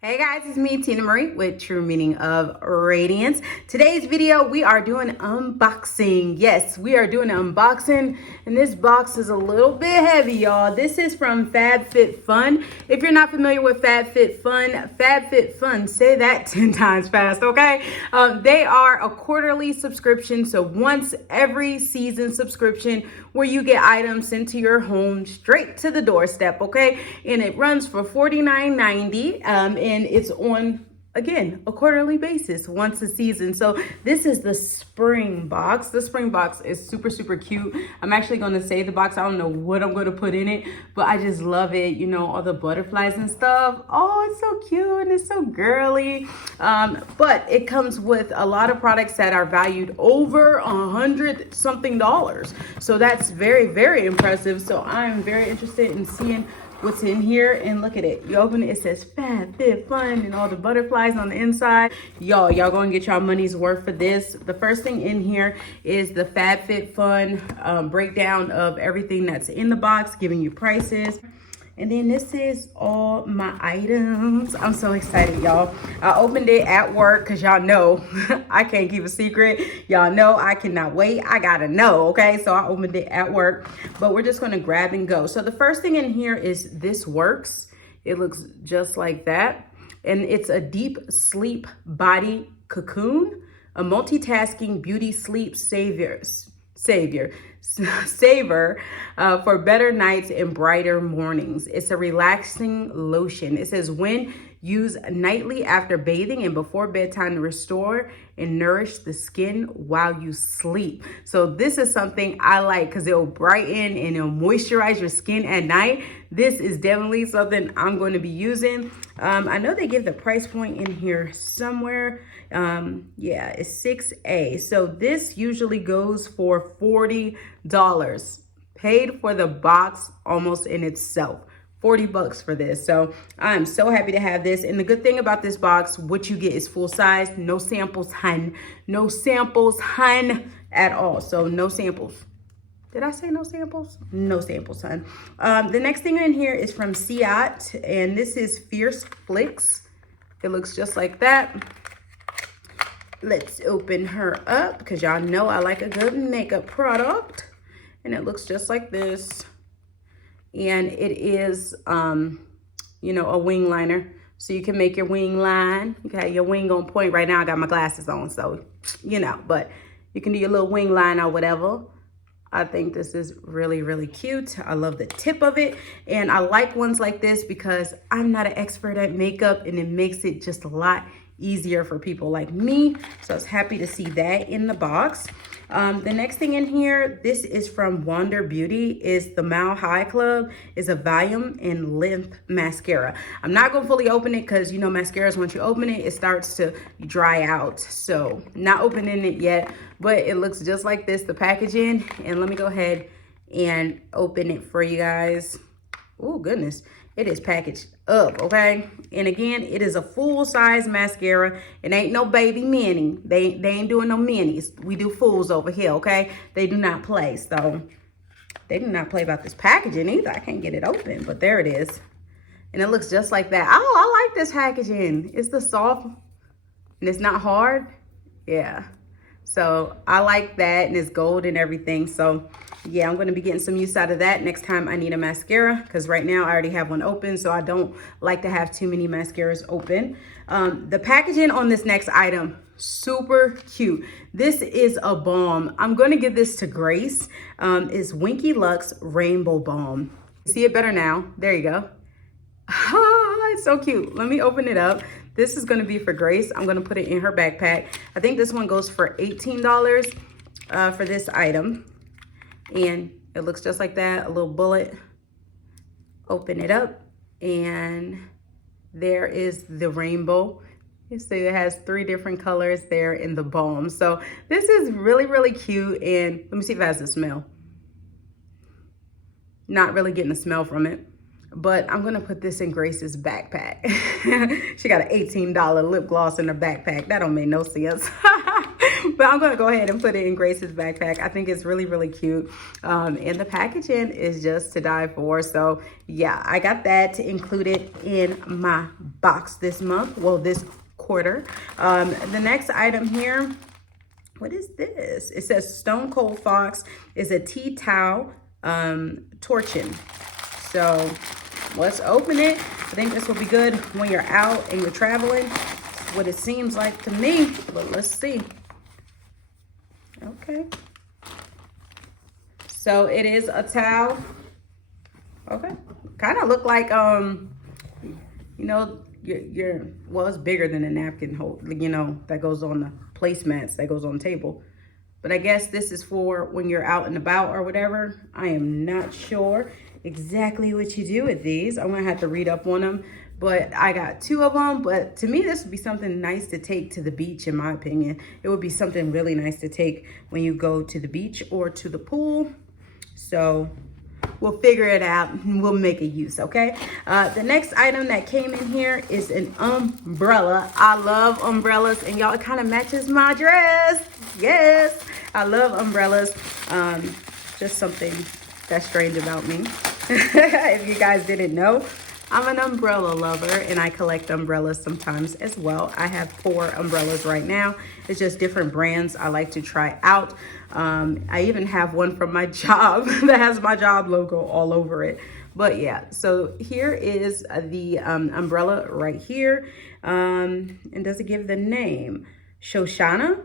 Hey guys, it's me, Tina Marie, with True Meaning of Radiance. Today's video, we are doing unboxing. Yes, we are doing an unboxing, and this box is a little bit heavy, y'all. This is from Fabfitfun. If you're not familiar with Fabfitfun, say that 10 times fast, okay? They are a quarterly subscription, so once every season subscription where you get items sent to your home straight to the doorstep, okay? And it runs for $49.90. And it's on, again, a quarterly basis once a season. So this is the spring box. The spring box is super, super cute. I'm actually going to save the box. I don't know what I'm going to put in it, but I just love it. You know, all the butterflies and stuff. Oh, it's so cute and it's so girly. But it comes with a lot of products that are valued over $100 something. So that's very, very impressive. So I'm very interested in seeing what's in here. And look at it, you open it, it says Fabfitfun and all the butterflies on the inside. Y'all gonna get y'all money's worth for this. The first thing in here is the Fabfitfun breakdown of everything that's in the box, giving you prices. And then this is all my items. I'm so excited, y'all. I opened it at work because y'all know I can't keep a secret. Y'all know I cannot wait. I gotta know, okay? So I opened it at work, but we're just gonna grab and go. So the first thing in here is This Works. It looks just like that. And it's a deep sleep body cocoon, a multitasking beauty sleep saver for better nights and brighter mornings. It's a relaxing lotion. It says when used nightly after bathing and before bedtime to restore and nourish the skin while you sleep. So this is something I like because it'll brighten and it'll moisturize your skin at night. This is definitely something I'm going to be using. I know they give the price point in here somewhere. Yeah, it's 6A. So this usually goes for $40. Paid for the box almost in itself. $40 for this. So I'm so happy to have this. And the good thing about this box, what you get is full size, no samples, hun. No samples, hun, at all. So no samples. Did I say no samples? No samples, hun. The next thing in here is from Siat, and this is Fierce Flicks. It looks just like that. Let's open her up because y'all know I like a good makeup product. And it looks just like this. And it is, you know, a wing liner. So you can make your wing line. You can have your wing on point. Right now I got my glasses on, so, you know. But you can do your little wing line or whatever. I think this is really, really cute. I love the tip of it. And I like ones like this because I'm not an expert at makeup. And it makes it just a lot easier for people like me. So I was happy to see that in the box. The next thing in here, this is from Wander Beauty, is the Mile High Club, is a volume and length mascara. I'm not gonna fully open it because you know mascaras, once you open it, it starts to dry out. So not opening it yet, but it looks just like this, the packaging. And let me go ahead and open it for you guys. Oh goodness, it is packaged up, okay? And again, it is a full-size mascara. It ain't no baby mini. They ain't doing no minis. We do fulls over here, okay? They do not play. So they do not play about this packaging either. I can't get it open, but there it is. And it looks just like that. Oh, I like this packaging. It's the soft and it's not hard. Yeah. So I like that, and it's gold and everything. So yeah, I'm going to be getting some use out of that next time I need a mascara, because right now I already have one open, so I don't like to have too many mascaras open. The packaging on this next item, super cute. This is a balm. I'm going to give this to Grace. It's Winky Lux Rainbow Balm. See it better now. There you go. Ah, it's so cute. Let me open it up. This is going to be for Grace. I'm going to put it in her backpack. I think this one goes for $18 for this item. And it looks just like that, a little bullet. Open it up, and there is the rainbow. You see it has 3 different colors there in the balm. So this is really, really cute. And let me see if it has a smell. Not really getting a smell from it. But I'm gonna put this in Grace's backpack. She got an $18 lip gloss in her backpack. That don't make no sense. But I'm gonna go ahead and put it in Grace's backpack. I think it's really, really cute. And the packaging is just to die for. So yeah, I got that included in my box this month. Well, this quarter. The next item here, what is this? It says Stone Cold Fox is a tea towel torching. So let's open it. I think this will be good when you're out and you're traveling. That's what it seems like to me, but let's see. Okay. So it is a towel. Okay. Kind of look like, you know, well, it's bigger than a napkin hold, you know, that goes on the placemats, that goes on the table. But I guess this is for when you're out and about or whatever. I am not sure exactly what you do with these. I'm gonna have to read up on them, but I got 2 of them. But to me, this would be something nice to take to the beach, in my opinion. It would be something really nice to take when you go to the beach or to the pool. So we'll figure it out and we'll make a use, okay? The next item that came in here is an umbrella. I love umbrellas, and y'all, it kind of matches my dress. Yes, I love umbrellas. Just something that's strange about me. If you guys didn't know, I'm an umbrella lover, and I collect umbrellas sometimes as well. I have 4 umbrellas right now. It's just different brands I like to try out. I even have one from my job that has my job logo all over it. But yeah, so here is the umbrella right here. And does it give the name? Shoshana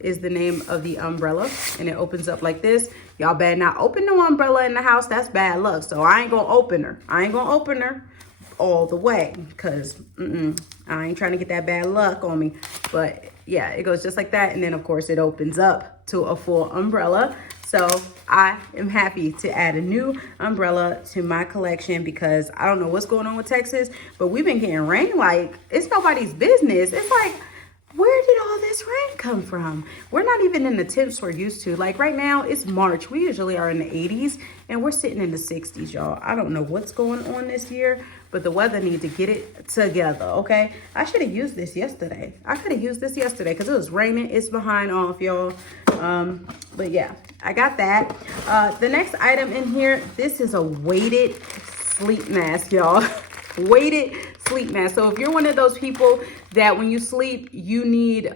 is the name of the umbrella, and it opens up like this. Y'all better not open no umbrella in the house. That's bad luck. So I ain't gonna open her. I ain't gonna open her all the way, because I ain't trying to get that bad luck on me. But yeah, it goes just like that, and then of course it opens up to a full umbrella. So I am happy to add a new umbrella to my collection, because I don't know what's going on with Texas, but we've been getting rain like it's nobody's business. It's like, where did all this rain come from? We're not even in the temps we're used to. Like right now, it's March. We usually are in the 80s, and we're sitting in the 60s, y'all. I don't know what's going on this year, but the weather needs to get it together, okay? I should have used this yesterday. I could have used this yesterday because it was raining. It's behind off, y'all. But yeah, I got that. The next item in here, this is a weighted sleep mask, y'all. Weighted sleep mask. So if you're one of those people that when you sleep, you need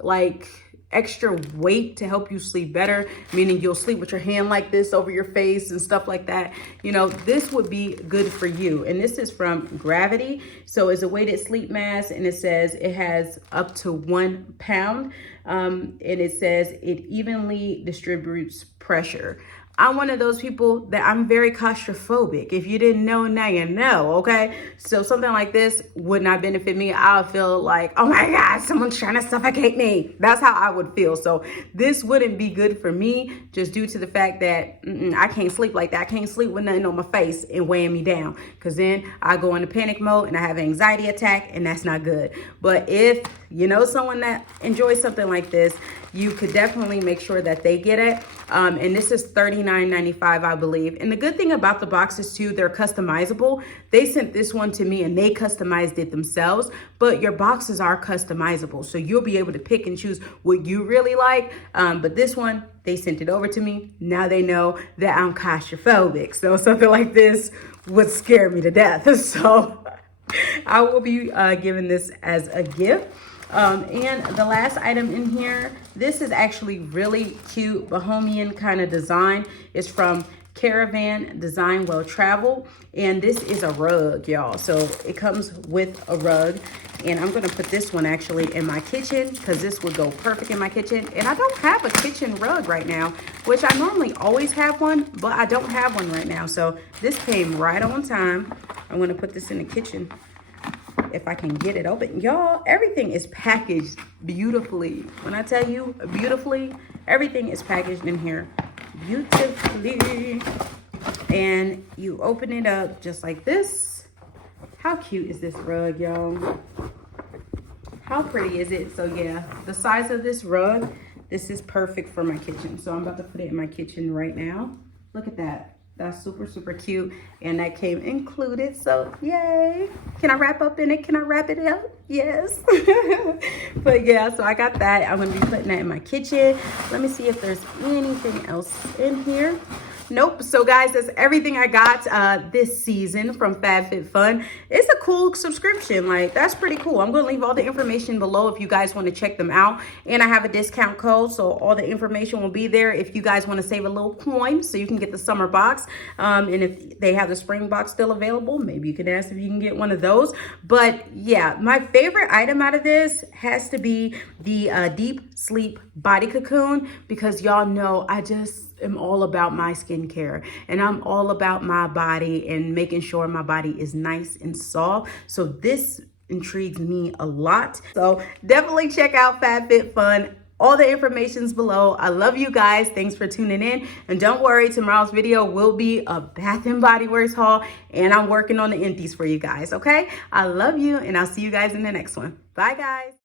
like extra weight to help you sleep better, meaning you'll sleep with your hand like this over your face and stuff like that, you know, this would be good for you. And this is from Gravity. So it's a weighted sleep mask, and it says it has up to 1 pound. And it says it evenly distributes pressure. I'm one of those people that I'm very claustrophobic. If you didn't know, now you know, okay? So something like this would not benefit me. I would feel like, oh my God, someone's trying to suffocate me. That's how I would feel. So this wouldn't be good for me, just due to the fact that I can't sleep like that. I can't sleep with nothing on my face and weighing me down, because then I go into panic mode and I have an anxiety attack, and that's not good. But if you know someone that enjoys something like this, you could definitely make sure that they get it. And this is $39.95, I believe. And the good thing about the boxes too, they're customizable. They sent this one to me and they customized it themselves, but your boxes are customizable. So you'll be able to pick and choose what you really like. But this one, they sent it over to me. Now they know that I'm claustrophobic. So something like this would scare me to death. So I will be giving this as a gift. And the last item in here, this is actually really cute, Bohemian kind of design. It's from Caravan Design Well Travel, and this is a rug, y'all. So it comes with a rug, and I'm gonna put this one actually in my kitchen, because this would go perfect in my kitchen. And I don't have a kitchen rug right now, which I normally always have one, but I don't have one right now. So this came right on time. I'm gonna put this in the kitchen if I can get it open. Y'all, everything is packaged beautifully. When I tell you beautifully, everything is packaged in here beautifully. And you open it up just like this. How cute is this rug, y'all? How pretty is it? So yeah, the size of this rug, this is perfect for my kitchen. So I'm about to put it in my kitchen right now. Look at that. That's super, super cute. And that came included. So yay. Can I wrap up in it? Can I wrap it up? Yes. But yeah, so I got that. I'm going to be putting that in my kitchen. Let me see if there's anything else in here. Nope. So guys, that's everything I got this season from Fabfitfun. It's a cool subscription. Like, that's pretty cool. I'm going to leave all the information below if you guys want to check them out. And I have a discount code, so all the information will be there if you guys want to save a little coin so you can get the summer box. And if they have the spring box still available, maybe you can ask if you can get one of those. But yeah, my favorite item out of this has to be the deep sleep body cocoon, because y'all know I just am all about my skincare and I'm all about my body and making sure my body is nice and soft. So this intrigues me a lot. So definitely check out Fabfitfun. All the information's below. I love you guys. Thanks for tuning in. And don't worry, tomorrow's video will be a Bath & Body Works haul, and I'm working on the empties for you guys, okay? I love you, and I'll see you guys in the next one. Bye, guys.